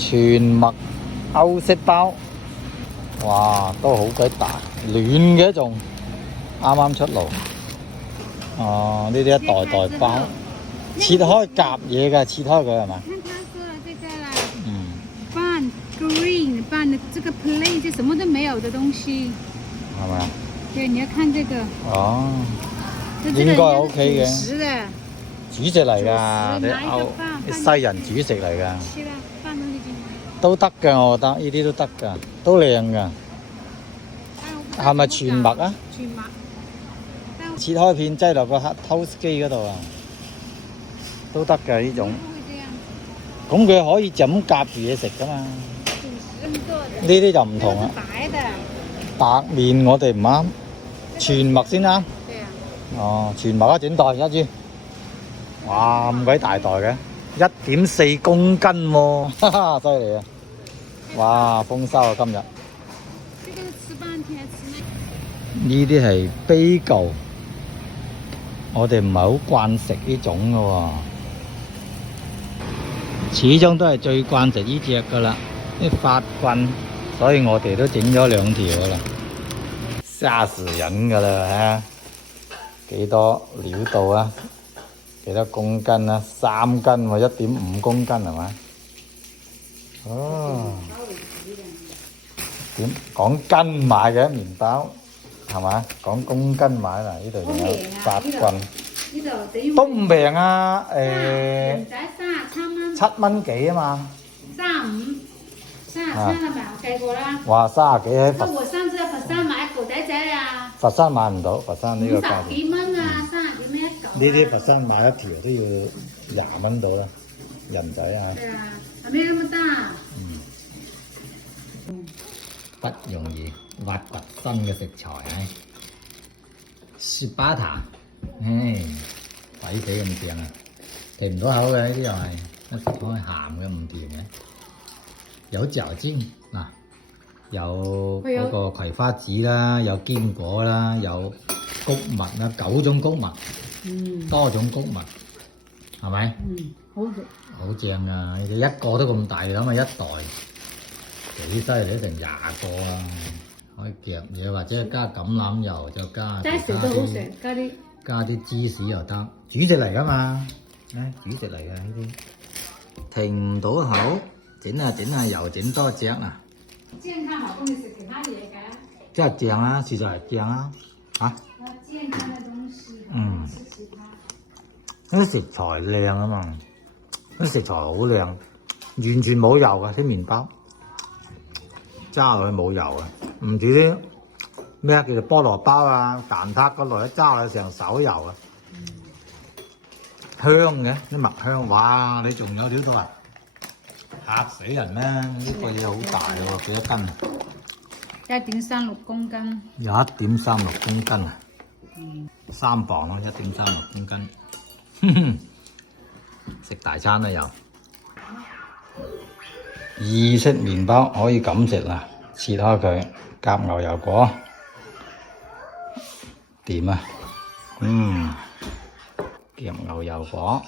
全麥歐式包，哇，都好鬼大，暖嘅仲啱啱出爐。哦，呢啲一袋袋包，切開夾嘢㗎，切開佢係嘛？看他說的這個啦，嗯，飯 green 飯的這個 plain 就什麼都沒有的東西，係咪啊？對，你要看這個。哦，就這個應該 OK 嘅。主食的，主食嚟㗎，啲西人主食嚟㗎。切啦，飯都已經。都得㗎，我覺得呢啲都得㗎，都靚㗎。係咪全麥啊？全麥。切開片擠落個黑 toast 機嗰度啊，都得㗎呢種。咁佢可以就咁夾住嘢食㗎嘛。呢啲就唔同啦。白麵我哋唔啱，全麥先啱。哦，全麥一整袋一支。哇，咁鬼大袋嘅，1.4公斤喎，哈哈，犀利啊！哇，豐收啊今日。呢啲係bagel，我哋唔係好慣食呢種嘅喎，始終都係最慣食呢隻㗎啦，啲法棍，所以我哋都整咗2條㗎啦，嚇死人㗎啦嚇！幾多料到啊？幾多公斤啊？3斤喎，1.5公斤係咪？哦，點講斤買嘅麵包係咪？講公斤買啦，呢度仲有法棍，都唔平啊！7蚊幾啊嘛？35啦咪？我計過啦。哇，30幾喺佛。我上次喺佛山買狗仔仔啊。佛山買唔到，佛山呢個價錢。50幾蚊啊，30幾蚊一嚿。呢啲佛山買一條都要20蚊到啦，人仔啊。對啊，還沒那麼大。不容易挖掘新嘅食材啊！雪巴塔，唉，抵死咁正啊！停唔到口嘅呢啲又係一食開鹹嘅，唔甜嘅。有嚼尖嗱，有嗰個葵花籽啦，有堅果啦，有穀物啦，9種穀物，多種穀物，係咪？好正，好正啊！你哋一個都咁大，你諗下一袋幾犀利，成20個啊！可以夾嘢或者加橄欖油，再加加啲芝士又得，主食嚟㗎嘛，主食嚟㗎呢啲，停唔到口。整下又整多隻啊！健康好過你食其他嘢嘅。真係正啊，事實係正啊，嚇！健康嘅東西，食其他。啲食材靚啊嘛，啲食材好靚，完全冇油嘅啲麵包，揸落去冇油啊，唔似啲咩叫做菠蘿包啊、蛋撻嗰類，揸落去成手油啊，香嘅啲麥香，哇！你仲有料到啊？嚇死人咩！呢個嘢好大喎，幾多斤啊？1.36公斤。有1.36公斤啊！3磅咯，1.36公斤。食大餐啦又。意式麵包可以咁食啦，切開佢，夾牛油果，掂啊！夾牛油果。